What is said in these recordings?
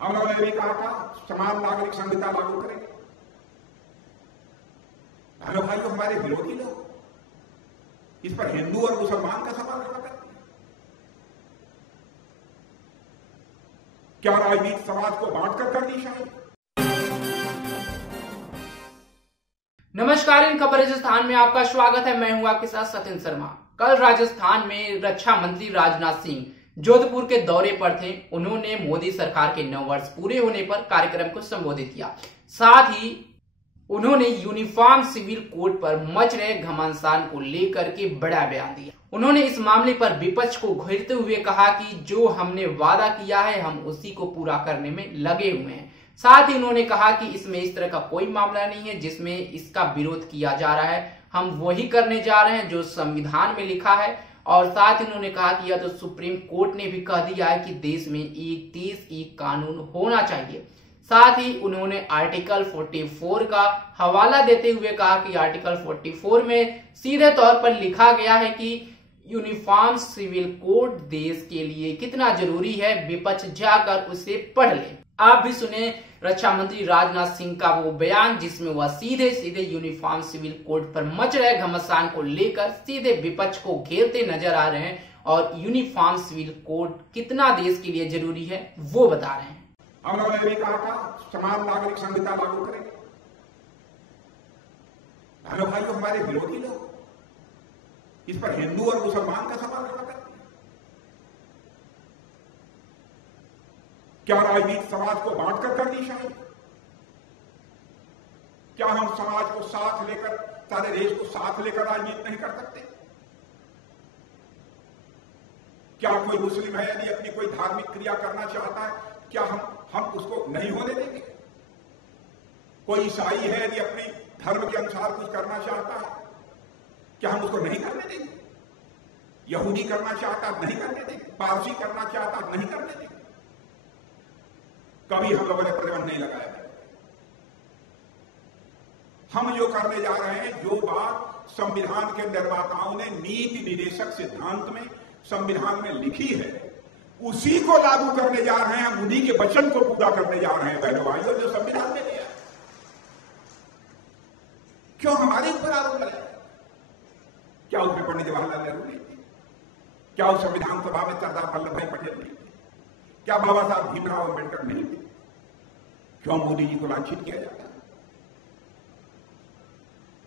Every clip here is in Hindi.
हम लोगों ने भी कहा था समान नागरिक संहिता लागू करेंगे। हेलो भाइयों, हमारे विरोधी लोग इस पर हिंदू और मुसलमान का सवाल खड़ा करते हैं। क्या राजनीति समाज को बांटकर करनी चाहिए? नमस्कार, इन खबर राजस्थान में आपका स्वागत है। मैं हूं आपके साथ सत्येंद्र शर्मा। कल राजस्थान में रक्षा मंत्री राजनाथ सिंह जोधपुर के दौरे पर थे। उन्होंने मोदी सरकार के 9 वर्ष पूरे होने पर कार्यक्रम को संबोधित किया। साथ ही उन्होंने यूनिफॉर्म सिविल कोड पर मच रहे घमासान को लेकर के बड़ा बयान दिया। उन्होंने इस मामले पर विपक्ष को घेरते हुए कहा कि जो हमने वादा किया है हम उसी को पूरा करने में लगे हुए हैं। साथ ही उन्होंने कहा कि इसमें इस तरह का कोई मामला नहीं है जिसमें इसका विरोध किया जा रहा है। हम वही करने जा रहे हैं जो संविधान में लिखा है। और साथ ही उन्होंने कहा कि यह तो सुप्रीम कोर्ट ने भी कह दिया है कि देश में एक देश एक कानून होना चाहिए। साथ ही उन्होंने आर्टिकल 44 का हवाला देते हुए कहा कि आर्टिकल 44 में सीधे तौर पर लिखा गया है कि यूनिफॉर्म सिविल कोड देश के लिए कितना जरूरी है। विपक्ष जाकर उसे पढ़ ले। आप भी सुने रक्षा मंत्री राजनाथ सिंह का वो बयान जिसमें वह सीधे सीधे यूनिफॉर्म सिविल कोड पर मच रहे घमासान को लेकर सीधे विपक्ष को घेरते नजर आ रहे हैं और यूनिफॉर्म सिविल कोड कितना देश के लिए जरूरी है वो बता रहे हैं। हम लोगों ने भी कहा था समान नागरिक संहिता लागू करेंगे। हेलो भाइयों, हमारे विरोधी लोग इस पर हिंदू और मुसलमान का सवाल खड़ा करते हैं। क्या राजनीति समाज को बांटकर करनी चाहिए? क्या हम समाज को साथ लेकर, सारे देश को साथ लेकर राजनीति नहीं कर सकते? क्या कोई मुस्लिम है यदि अपनी कोई धार्मिक क्रिया करना चाहता है, क्या हम उसको नहीं होने देंगे? कोई ईसाई है यदि अपने धर्म के अनुसार कुछ करना चाहता है, क्या हम उसको नहीं करने देंगे? यहूदी करना चाहता नहीं करने देंगे, पारसी करना चाहता नहीं करने देंगे। कभी हम लोगों ने प्रतिबंध नहीं लगाया। हम जो करने जा रहे हैं, जो बात संविधान के निर्माताओं ने नीति निर्देशक सिद्धांत में संविधान में लिखी है, उसी को लागू करने जा रहे हैं। हम उन्हीं के वचन को पूरा करने जा रहे हैं बहनों भाइयों, जो संविधान में दिया। क्यों हमारे ऊपर आरोप लगाया? क्या उसमें पंडित जवाहरलाल नेहरू नहीं थे? क्या उस संविधान सभा में सरदार वल्लभ भाई पटेल नहीं थे? क्या बाबा साहब भीमराव अम्बेडकर नहीं थे? क्यों मोदी जी को लांछित किया जाता है?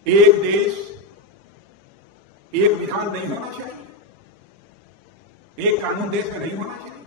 एक देश एक विधान नहीं होना चाहिए, एक कानून देश में नहीं होना चाहिए।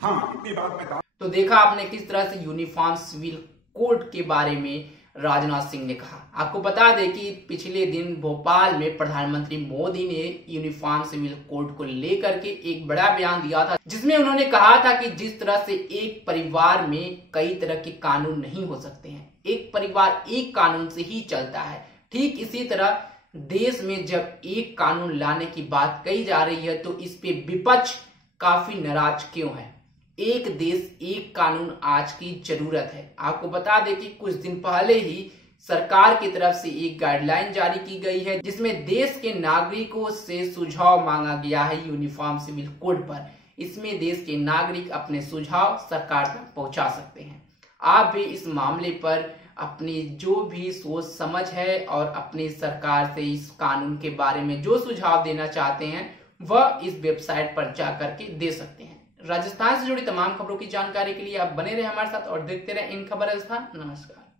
हाँ, इतनी बात मैं। तो देखा आपने किस तरह से यूनिफॉर्म सिविल कोड के बारे में राजनाथ सिंह ने कहा। आपको बता दें कि पिछले दिन भोपाल में प्रधानमंत्री मोदी ने यूनिफॉर्म सिविल कोड को लेकर के एक बड़ा बयान दिया था, जिसमें उन्होंने कहा था कि जिस तरह से एक परिवार में कई तरह के कानून नहीं हो सकते हैं, एक परिवार एक कानून से ही चलता है, ठीक इसी तरह देश में जब एक कानून लाने की बात कही जा रही है तो इस पे विपक्ष काफी नाराज क्यों है। एक देश एक कानून आज की जरूरत है। आपको बता दें कि कुछ दिन पहले ही सरकार की तरफ से एक गाइडलाइन जारी की गई है जिसमें देश के नागरिकों से सुझाव मांगा गया है यूनिफॉर्म सिविल कोड पर। इसमें देश के नागरिक अपने सुझाव सरकार तक पहुंचा सकते हैं। आप भी इस मामले पर अपनी जो भी सोच समझ है और अपनी सरकार से इस कानून के बारे में जो सुझाव देना चाहते हैं वह इस वेबसाइट पर जाकर के दे सकते हैं। राजस्थान से जुड़ी तमाम खबरों की जानकारी के लिए आप बने रहे हमारे साथ और देखते रहे इन खबर राजस्थान। नमस्कार।